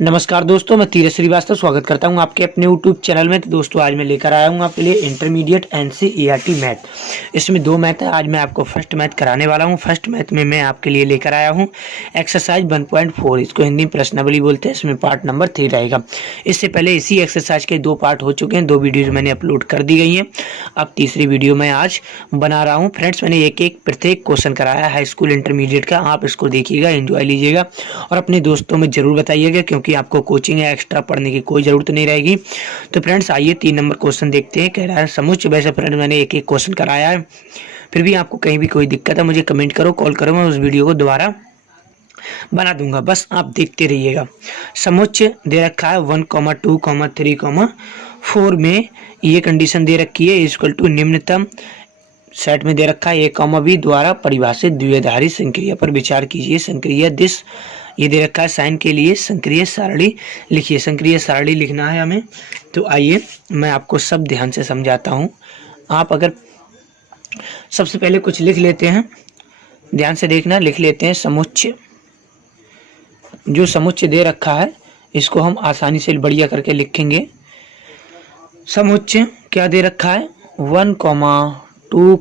नमस्कार दोस्तों, मैं धीरज श्रीवास्तव स्वागत करता हूं आपके अपने यूट्यूब चैनल में। तो दोस्तों आज मैं लेकर आया हूं आपके लिए इंटरमीडिएट एनसीईआरटी मैथ। इसमें दो मैथ है। आज मैं आपको फर्स्ट मैथ कराने वाला हूं। फर्स्ट मैथ में मैं आपके लिए लेकर आया हूं एक्सरसाइज 1.4। इसको हिंदी में प्रश्नावली बोलते हैं। इसमें पार्ट नंबर 3 रहेगा। इससे पहले इसी एक्सरसाइज के 2 पार्ट हो चुके हैं। 2 वीडियोज मैंने अपलोड कर दी गई हैं। अब तीसरी वीडियो मैं आज बना रहा हूँ। फ्रेंड्स, मैंने एक प्रत्येक क्वेश्चन कराया हाई स्कूल इंटरमीडिएट का। आप इसको देखिएगा, एंजॉय लीजिएगा और अपने दोस्तों में जरूर बताइएगा, क्योंकि आपको कोचिंग या एक्स्ट्रा पढ़ने की कोई ज़रूरत नहीं रहेगी। तो फ्रेंड्स आइए 3 नंबर क्वेश्चन देखते हैं। कह रहा है समुच्चय। वैसे फ्रेंड्स मैंने एक क्वेश्चन कराया है, फिर भी आपको कहीं भी कोई दिक्कत है मुझे कमेंट करो, कॉल करो, मैं उस वीडियो को दोबारा बना दूंगा। बस आप देखते रहिएगा। समुच्चय दे रखा है 1, 2, 3, 4 में ये कंडीशन दे रखी है इक्वल टू निम्नतम सेट में दे रखा है ए, बी द्वारा परिभाषित द्विआधारी संक्रिया पर विचार कीजिए। संक्रिया दिस ये दे रखा है साइन के लिए संक्रिय सारणी लिखिए। संक्रिय सारणी लिखना है हमें। तो आइए मैं आपको सब ध्यान से समझाता हूँ। आप अगर सबसे पहले कुछ लिख लेते हैं, ध्यान से देखना, लिख लेते हैं समुच्चय। जो समुच्चय दे रखा है इसको हम आसानी से बढ़िया करके लिखेंगे। समुच्चय क्या दे रखा है 1, 2,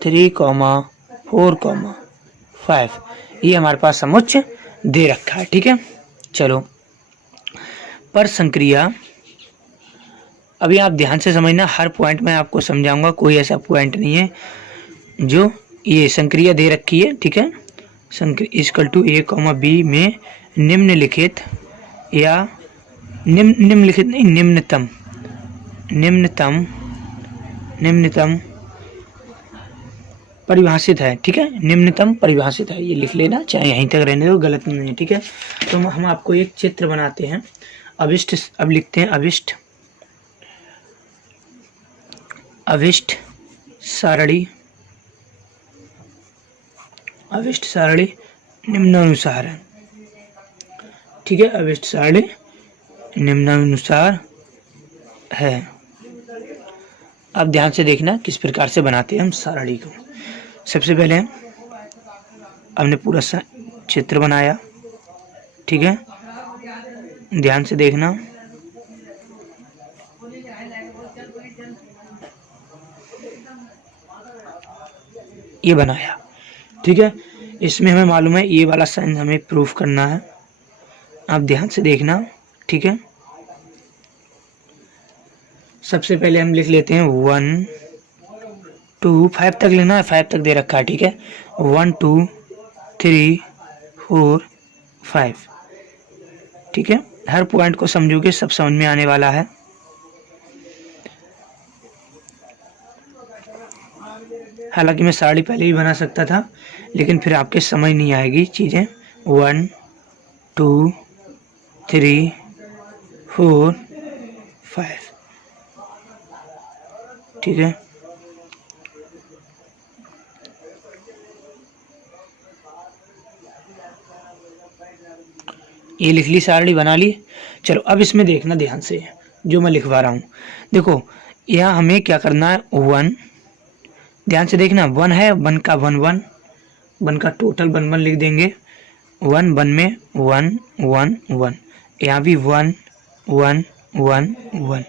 3, 4, 5। ये हमारे पास समुच्चय दे रखा है। ठीक है, चलो पर संक्रिया। अभी आप ध्यान से समझना, हर पॉइंट में आपको समझाऊंगा, कोई ऐसा पॉइंट नहीं है जो ये संक्रिया दे रखी है। ठीक है, इक्वल टू ए, बी में निम्नलिखित या निम्नलिखित नहीं, निम्नतम परिभाषित है। ठीक है, निम्नतम परिभाषित है, ये लिख लेना, चाहे यहीं तक रहने दो, गलत नहीं है। ठीक है, तो हम आपको एक चित्र बनाते हैं। अभिष्ट, अब लिखते हैं अभिष्ट सारणी निम्नानुसार है। ठीक है, अभिष्ट सारणी निम्नानुसार है। अब ध्यान से देखना किस प्रकार से बनाते हैं हम सारणी को। सबसे पहले हमने पूरा चित्र बनाया। ठीक है, ध्यान से देखना। ये बनाया। ठीक है, इसमें हमें मालूम है ये वाला साइन हमें प्रूफ करना है। आप ध्यान से देखना। ठीक है, सबसे पहले हम लिख लेते हैं 1, 2, 5 तक लेना है, 5 तक दे रखा है। ठीक है, 1, 2, 3, 4, 5। ठीक है, हर पॉइंट को समझोगे सब समझ में आने वाला है। हालांकि मैं सारणी पहले ही बना सकता था, लेकिन फिर आपके समझ नहीं आएगी चीज़ें। 1, 2, 3, 4, 5। ठीक है, ये लिख ली, सारणी बना ली। चलो अब इसमें देखना ध्यान से जो मैं लिखवा रहा हूँ। देखो यहाँ हमें क्या करना है 1, ध्यान से देखना, 1 है, 1 का 1, 1, 1 का टोटल 1, 1 लिख देंगे। 1, 1 में 1, 1, 1, यहाँ भी 1, 1, 1, 1।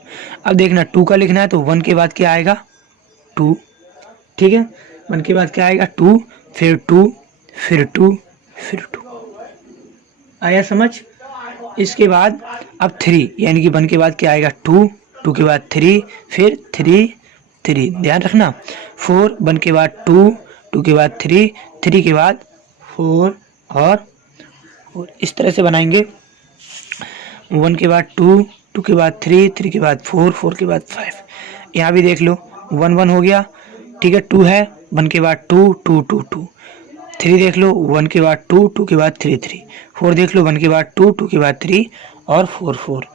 अब देखना 2 का लिखना है तो 1 के बाद क्या आएगा 2। ठीक है, 1 के बाद क्या आएगा 2, फिर 2, फिर 2, फिर 2। आया समझ? इसके बाद अब 3, यानी कि 1 के बाद क्या आएगा 2, 2 के बाद 3, फिर 3, 3। ध्यान रखना 4, 1 के बाद 2, 2 के बाद 3, 3 के बाद 4 और 4। इस तरह से बनाएंगे। 1 के बाद 2, 2 के बाद 3, 3 के बाद 4, 4 के बाद 5। यहाँ भी देख लो 1, 1 हो गया। ठीक है, 2 है, 1 के बाद 2, 2, 2, 2। 3 देख लो, 1 के बाद 2, 2 के बाद 3, 3। 4 देख लो, 1 के बाद 2, 2 के बाद 3 और 4, 4।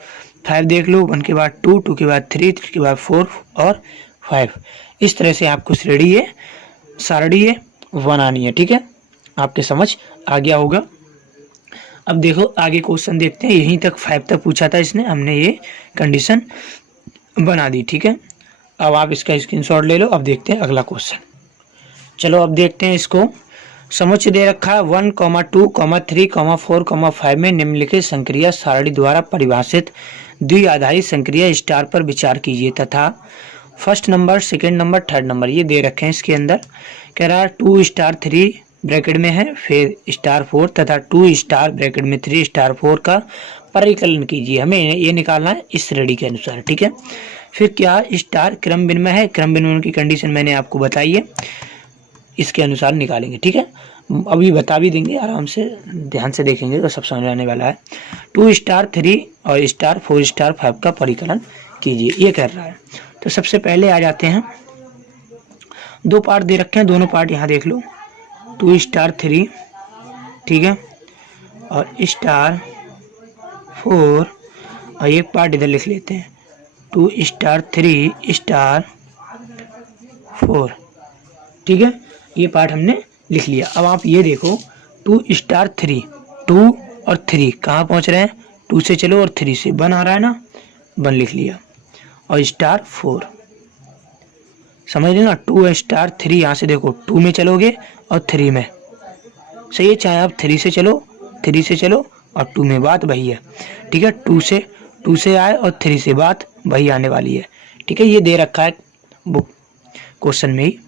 5 देख लो, 1 के बाद 2, 2 के बाद 3, 3 के बाद 4 और 5। इस तरह से आपको सारणी बनानी है। ठीक है, आपके समझ आ गया होगा। अब देखो आगे क्वेश्चन देखते हैं। यहीं तक 5 तक पूछा था इसने, हमने ये कंडीशन बना दी। ठीक है, अब आप इसका स्क्रीनशॉट ले लो। अब देखते हैं अगला क्वेश्चन। चलो अब देखते हैं इसको। समुच्चय दे रखा है 1, 2, 3, 4, 5 में निम्नलिखित संक्रिया सारणी द्वारा परिभाषित द्विआधारी संक्रिया स्टार पर विचार कीजिए तथा first number, second number, third number ये दे रखे हैं। इसके अंदर कह रहा है 2 स्टार 3 ब्रैकेट में है, फिर स्टार 4 तथा 2 स्टार ब्रैकेट में 3 स्टार 4 का परिकलन कीजिए। हमें ये निकालना है इस श्रेणी के अनुसार, ठीक है। फिर क्या स्टार क्रम विनिमय है, क्रम विनिमय की कंडीशन मैंने आपको बताई है, इसके अनुसार निकालेंगे, ठीक है। अभी बता भी देंगे, आराम से ध्यान से देखेंगे तो सब समझ आने वाला है। 2 स्टार 3 और स्टार 4 स्टार 5 का परिकलन कीजिए, ये कर रहा है। तो सबसे पहले आ जाते हैं, 2 पार्ट दे रखे हैं, दोनों पार्ट यहाँ देख लो। 2 स्टार 3, ठीक है, और स्टार 4, और एक पार्ट इधर लिख लेते हैं 2 स्टार 3 स्टार 4, ठीक है। ये पार्ट हमने लिख लिया। अब आप ये देखो 2 स्टार 3, 2 और 3 कहाँ पहुँच रहे हैं, 2 से चलो और 3 से 1 आ रहा है ना, 1 लिख लिया। और स्टार 4 समझ लेना, 2 स्टार 3 यहाँ से देखो 2 में चलोगे और 3 में, सही है। चाहे आप 3 से चलो, 3 से चलो और 2 में, बात वही है, ठीक है। 2 से आए और 3 से, बात वही आने वाली है, ठीक है। ये दे रखा है बुक क्वेश्चन में ही,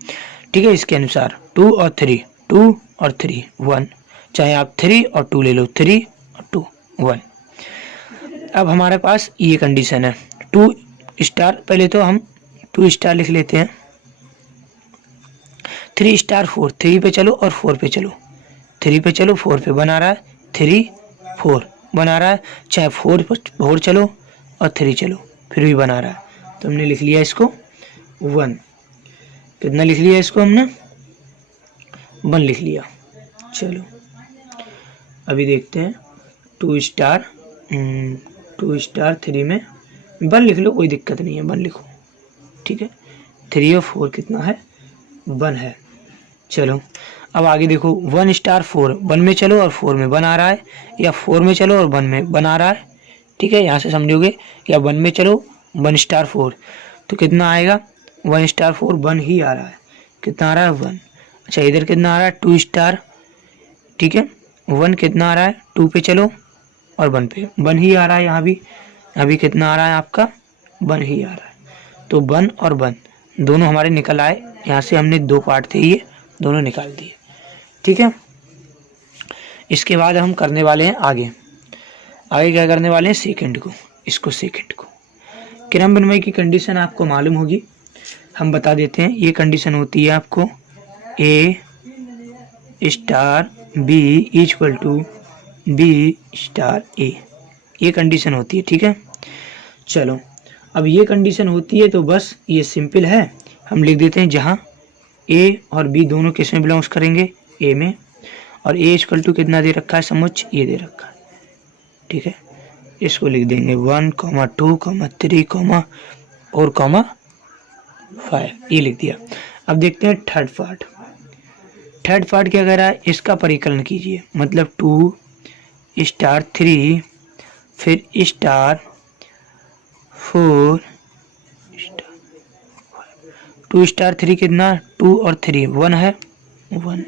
ठीक है। इसके अनुसार 2 और 3, 2 और 3 1, चाहे आप 3 और 2 ले लो, 3 और 2 1। अब हमारे पास ये कंडीशन है 2 स्टार, पहले तो हम 2 स्टार लिख लेते हैं, 3 स्टार 4, 3 पे चलो और 4 पे चलो, 3 पे चलो 4 पे बना रहा है, 3 4 बना रहा है, चाहे 4 चलो और 3 चलो फिर भी बना रहा है। तो हमने लिख लिया इसको 1, कितना लिख लिया इसको हमने, 1 लिख लिया। चलो अभी देखते हैं 2 स्टार 3 में 1 लिख लो, कोई दिक्कत नहीं है, 1 लिखो, ठीक है। 3 और 4 कितना है, 1 है। चलो अब आगे देखो 1 स्टार 4, 1 में चलो और 4 में 1 आ रहा है, या 4 में चलो और 1 में 1 आ रहा है, ठीक है। यहाँ से समझोगे, या 1 में चलो 1 स्टार 4 तो कितना आएगा, 1 स्टार 4 1 ही आ रहा है, कितना आ रहा है 1। अच्छा इधर कितना आ रहा है 2 स्टार, ठीक है, 1 कितना आ रहा है, 2 पे चलो और 1 पे 1 ही आ रहा है, यहाँ भी अभी कितना आ रहा है आपका 1 ही आ रहा है। तो 1 और 1 दोनों हमारे निकल आए, यहाँ से हमने 2 पार्ट थे ये दोनों निकाल दिए, ठीक है। इसके बाद हम करने वाले हैं आगे क्या करने वाले हैं, सेकंड को, इसको सेकंड को क्रम विनिमय की कंडीशन आपको मालूम होगी, हम बता देते हैं। ये कंडीशन होती है आपको A star B equal to B star A, ये कंडीशन होती है, ठीक है। चलो अब ये कंडीशन होती है तो बस ये सिंपल है, हम लिख देते हैं जहाँ A और B दोनों किस में बिलोंग्स करेंगे, A में, और A इक्वल टू कितना दे रखा है, समुच्चय ये दे रखा है, ठीक है। इसको लिख देंगे 1, 2, 3, 4, 5, ये लिख दिया। अब देखते हैं थर्ड पार्ट क्या कह रहा है, इसका परिकलन कीजिए, मतलब 2 स्टार 3 फिर स्टार 4 2 स्टार 3 कितना, 2 और 3 1 है, 1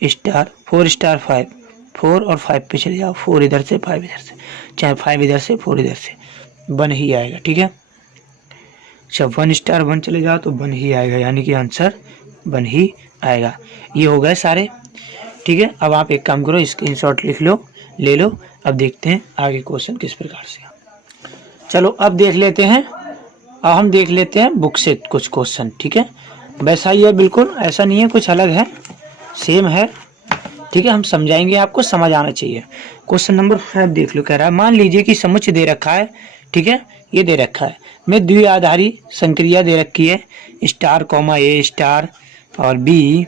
स्टार 4 स्टार 5, 4 और 5 पे चले जाओ, 4 इधर से 5 इधर से, चाहे 5 इधर से 4 इधर से, 1 ही आएगा, ठीक है। अच्छा 1 स्टार 1 चले जाओ तो 1 ही आएगा, यानी कि आंसर 1 ही आएगा। ये हो गए सारे, ठीक है। अब आप एक काम करो, स्क्रीनशॉट लिख लो, ले लो। अब देखते हैं आगे क्वेश्चन किस प्रकार से। चलो अब देख लेते हैं, अब हम देख लेते हैं बुक से कुछ क्वेश्चन, ठीक है। वैसा ही है बिल्कुल, ऐसा नहीं है कुछ अलग है, सेम है, ठीक है। हम समझाएंगे, आपको समझ आना चाहिए। क्वेश्चन नंबर 5 देख लो, कह रहा है मान लीजिए कि समुच्चय दे रखा है, ठीक है, ये दे रखा है, में द्विआधारी संक्रिया दे रखी है स्टार कॉमा A स्टार और B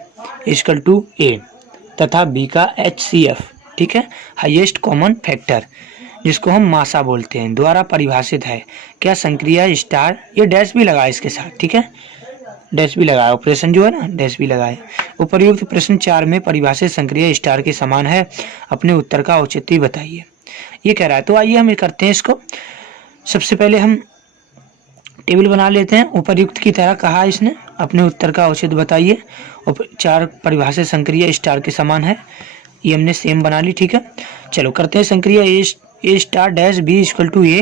इक्वल टू A तथा B का HCF, ठीक है, हाईएस्ट कॉमन फैक्टर, जिसको हम मासा बोलते हैं, द्वारा परिभाषित है। क्या संक्रिया स्टार, ये डैश भी लगाए इसके साथ, ठीक है, डैश भी लगाया, ऑपरेशन जो है ना डैश भी लगाए। उपर्युक्त प्रश्न 4 में परिभाषित संक्रिया स्टार के समान है, अपने उत्तर का औचित्य बताइए, ये कह रहा है। तो आइए हम करते हैं इसको। सबसे पहले हम टेबल बना लेते हैं। उपर्युक्त की तरह कहा इसने, अपने उत्तर का औचित्य बताइए। और 4 परिभाषित संक्रिया स्टार के समान है, ये हमने सेम बना ली। ठीक है, चलो करते हैं संक्रिया A star dash B equal to A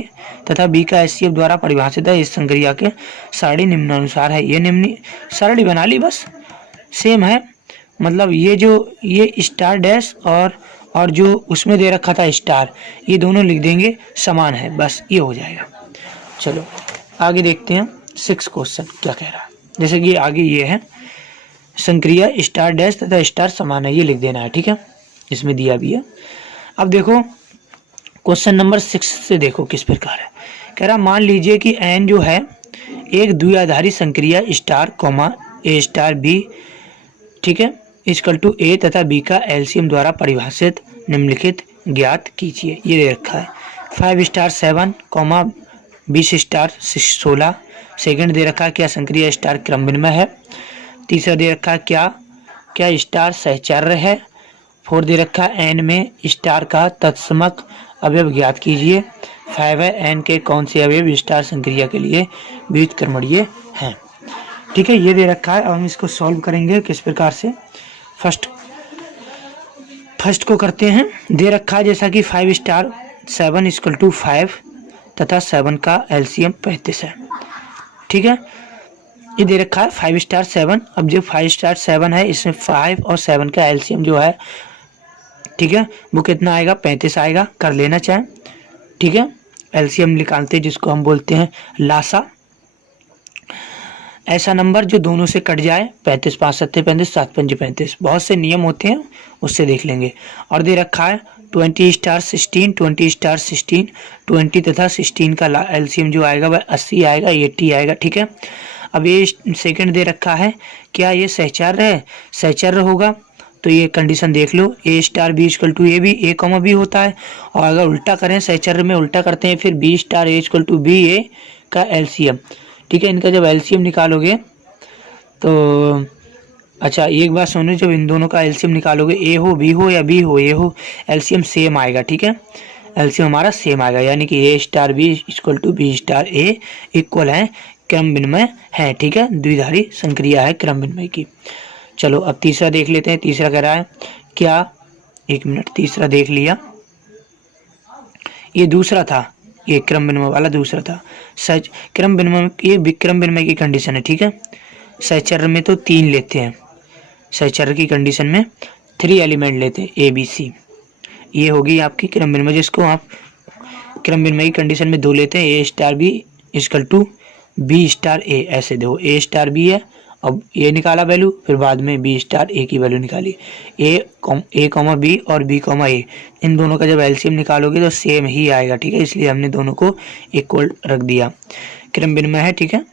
तथा बी का एचसीएफ द्वारा परिभाषित है। इस संक्रिया के सारणी निम्नानुसार है। ये निम्न सारणी बना ली, बस सेम है। मतलब ये स्टार डैश और जो उसमें दे रखा था स्टार, ये दोनों लिख देंगे समान है, बस ये हो जाएगा। चलो आगे देखते हैं 6 क्वेश्चन क्या कह रहा है। जैसे कि आगे ये है संक्रिया स्टार डैश तथा स्टार समान है, ये लिख देना है। ठीक है, इसमें दिया भी है। अब देखो क्वेश्चन नंबर 6 से देखो किस प्रकार है। कह रहा मान लीजिए कि एन जो है एक द्विआधारी संक्रिया स्टार कॉमा ए स्टार बी, ठीक है, इक्वल टू ए तथा बी का एलसीएम द्वारा परिभाषित निम्नलिखित ज्ञात कीजिए। ये दे रखा है 5 स्टार 7 कॉमा 20 स्टार 16। सेकंड दे रखा है क्या संक्रिया स्टार क्रम विनिमय है। तीसरा दे रखा है क्या स्टार सहचर्य है। 4 दे रखा है एन में स्टार का तत्समक अवयव ज्ञात कीजिए। 5 है एन के कौन से अवयव स्टार संक्रिया के लिए व्युत्क्रमणीय हैं। ठीक है, ये दे रखा है। अब हम इसको सॉल्व करेंगे किस प्रकार से। फर्स्ट को करते हैं। दे रखा है जैसा कि 5 स्टार 7 इक्वल टू 5 तथा 7 का एलसीएम 35 है। ठीक है, ये दे रखा है 5 स्टार 7। अब जो 5 स्टार 7 है इसमें 5 और 7 का एलसीएम जो है, ठीक है, वो कितना आएगा 35 आएगा, कर लेना चाहे। ठीक है, एलसीएम निकालते हैं जिसको हम बोलते हैं लासा। ऐसा नंबर जो दोनों से कट जाए, 35 5 7 35 7 5 35, बहुत से नियम होते हैं उससे देख लेंगे। और दे रखा है 20 स्टार 16 20 स्टार 16 20 तथा 16 का एलसीएम जो आएगा वह 80 आएगा, 80 आएगा। ठीक है, अब ये सेकंड दे रखा है क्या ये सहचर्य है, सहचर्य होगा तो ये कंडीशन देख लो, A star B equal to A B, A comma B होता है। और अगर उल्टा करें सहचर्य में उल्टा करते हैं फिर B star A equal to B A का एलसीएम। ठीक है, इनका जब एलसीएम निकालोगे तो अच्छा एक बात सुनो, जब इन दोनों का एलसीएम निकालोगे ए हो बी हो या बी हो ए हो, एलसीएम सेम आएगा। ठीक है, एलसीएम हमारा सेम आएगा, यानी कि A star B equal to B star A equal है क्रम विनिमय है। ठीक है, द्विधारी संक्रिया है क्रम विनिमय की। चलो अब तीसरा देख लेते हैं। तीसरा कह रहा है क्या, एक मिनट, तीसरा देख लिया, ये दूसरा था, ये क्रम विनिमय वाला दूसरा था। सच क्रम विनिमय, ये विक्रम विनिमय की कंडीशन है। ठीक है, सहचर्य में तो 3 लेते हैं, सहचर्य की कंडीशन में 3 एलिमेंट लेते हैं ए बी सी, ये होगी आपकी क्रम विनिमय। जिसको आप क्रम विनिमय की कंडीशन में 2 लेते हैं, A star B equal to B star A, ऐसे देखो ए स्टार बी है, अब ए निकाला वैल्यू, फिर बाद में बी स्टार ए की वैल्यू निकाली, ए कॉमा बी और बी कॉमा ए, इन दोनों का जब एलसीएम निकालोगे तो सेम ही आएगा। ठीक है, इसलिए हमने दोनों को इक्वल रख दिया, क्रम विनिमय है। ठीक है,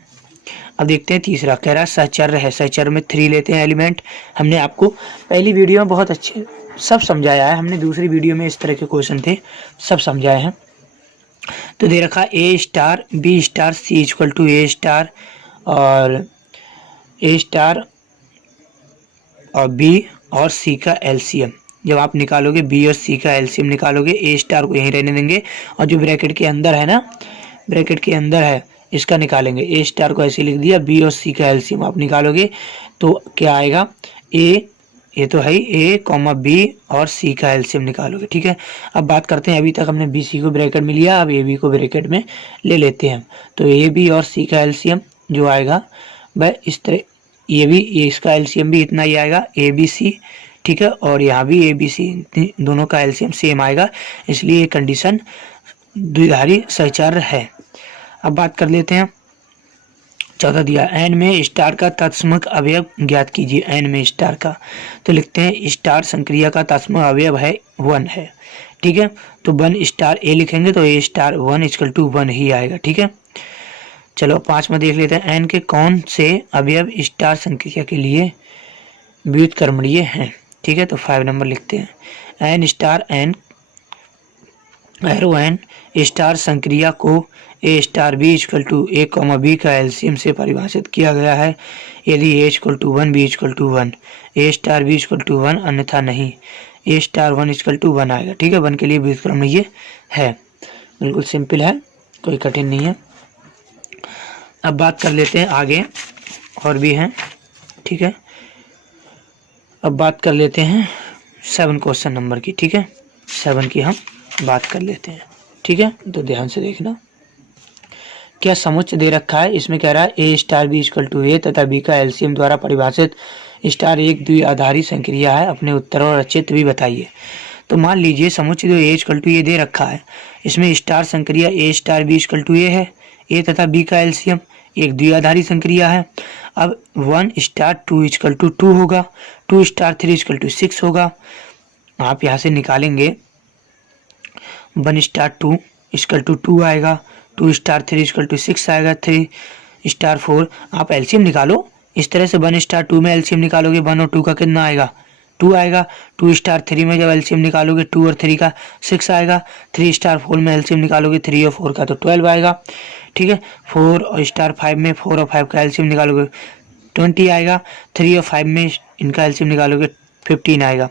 अब देखते हैं तीसरा कह रहा है सहचर्य है। सहचर्य में 3 लेते हैं एलिमेंट। हमने आपको पहली वीडियो में बहुत अच्छे सब समझाया है, हमने दूसरी वीडियो में इस तरह के क्वेश्चन थे सब समझाए हैं। तो दे रखा A star B star C equal to A star और ए स्टार और बी और सी का एलसीएम। जब आप निकालोगे बी और सी का एलसीएम निकालोगे, ए स्टार को यहीं रहने देंगे और जो ब्रैकेट के अंदर है ना, ब्रैकेट के अंदर है इसका निकालेंगे। ए स्टार को ऐसे लिख दिया, बी और सी का एलसीएम आप निकालोगे तो क्या आएगा, ये तो है ही, ए कॉमा बी और सी का एलसीएम निकालोगे। ठीक है, अब बात करते हैं, अभी तक हमने बी सी को ब्रैकेट में लिया, अब ए बी को ब्रैकेट में ले लेते हैं। तो ए बी और सी का एलसीएम जो आएगा वह इस तरह, ये इसका एलसीएम भी इतना ही आएगा ए बी सी। ठीक है, और यहाँ भी ए बी सी, दोनों का एलसीएम सेम आएगा, इसलिए ये कंडीशन द्विधारी सहचर्य है। अब बात कर लेते हैं, चौथा दिया एन में स्टार का तत्समक अवयव ज्ञात कीजिए। एन में स्टार का, तो लिखते हैं स्टार संक्रिया का तत्समक अवयव है 1 है। ठीक है, तो 1 स्टार ए लिखेंगे तो ए स्टार 1 इक्वल टू 1 ही आएगा। ठीक है, चलो 5 में देख लेते हैं, एन के कौन से अवयव स्टार संक्रिया के लिए व्युत्क्रमणीय हैं। ठीक है, तो 5 नंबर लिखते हैं, N star N arrow N star संक्रिया को A star B equal to A comma B का एलसीएम से परिभाषित किया गया है। यदि A equal to 1 B equal to 1, A star B equal to 1, अन्यथा नहीं, ए स्टार 1 इक्वल टू 1 आएगा। ठीक है, 1 के लिए व्युत्क्रमणीय है, बिल्कुल सिंपल है, कोई कठिन नहीं है। अब बात कर लेते हैं आगे, और भी हैं, ठीक है। अब बात कर लेते हैं 7 क्वेश्चन नंबर की, ठीक है। 7 की हम बात कर लेते हैं, ठीक है। तो ध्यान से देखना, क्या समुच्चय दे रखा है। इसमें कह रहा है ए star B equal to A तथा बी का एलसीएम द्वारा परिभाषित स्टार एक द्विआधारी संक्रिया है, अपने उत्तर और औचित्य भी बताइए। तो मान लीजिए समुच्चय जो ए इक्वल टू ए दे रखा है, इसमें स्टार संक्रिया A star B equal to A है, ए तथा बी का एलसीएम एक द्विआधारी संक्रिया है। अब 1 स्टार 2 इक्वल टू 2 होगा, 2 स्टार 3 इक्वल टू 6 होगा। आप यहाँ से निकालेंगे 1 स्टार 2 इक्वल टू 2 आएगा, 2 स्टार 3 इक्वल टू 6 आएगा, 3 स्टार 4। आप एलसीएम निकालो इस तरह से, 1 स्टार 2 में एलसीएम निकालोगे 1 और 2 का कितना आएगा, 2 आएगा। 2 स्टार 3 में जब एलसीएम निकालोगे 2 और 3 का 6 आएगा। 3 स्टार 4 में एलसीएम निकालोगे 3 और 4 का तो 12 आएगा, ठीक है। 4 और स्टार 5 में 4 और 5 का एलसीएम निकालोगे 20 आएगा। 3 और 5 में इनका एलसीएम निकालोगे 15 आएगा।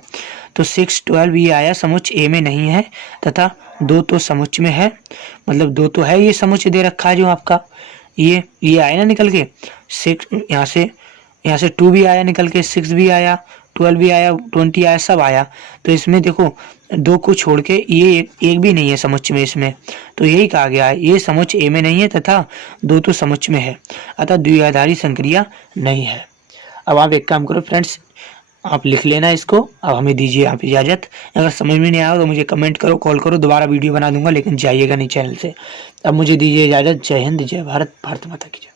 तो 6, 12 ये आया, समुच्चय ए में नहीं है, तथा 2 तो समुच्चय में है, मतलब 2 तो है, ये समुच्चय दे रखा है जो आपका ये आया ना निकल के 6, यहाँ से 2 भी आया निकल के, 6 भी आया, 12 भी आया, 20 आया, सब आया। तो इसमें देखो 2 को छोड़ के ये एक भी नहीं है समुच्चय में इसमें, तो यही कहा गया है ये समुच्चय ए में नहीं है तथा 2 तो समुच्चय में है, अतः द्विआधारी संक्रिया नहीं है। अब आप एक काम करो फ्रेंड्स, आप लिख लेना इसको। अब हमें दीजिए आप इजाज़त। अगर समझ में नहीं आया तो मुझे कमेंट करो, कॉल करो, दोबारा वीडियो बना दूंगा, लेकिन जाइएगा नहीं चैनल से। अब मुझे दीजिए इजाज़त। जय हिंद, जय भारत, भारत माता की जय।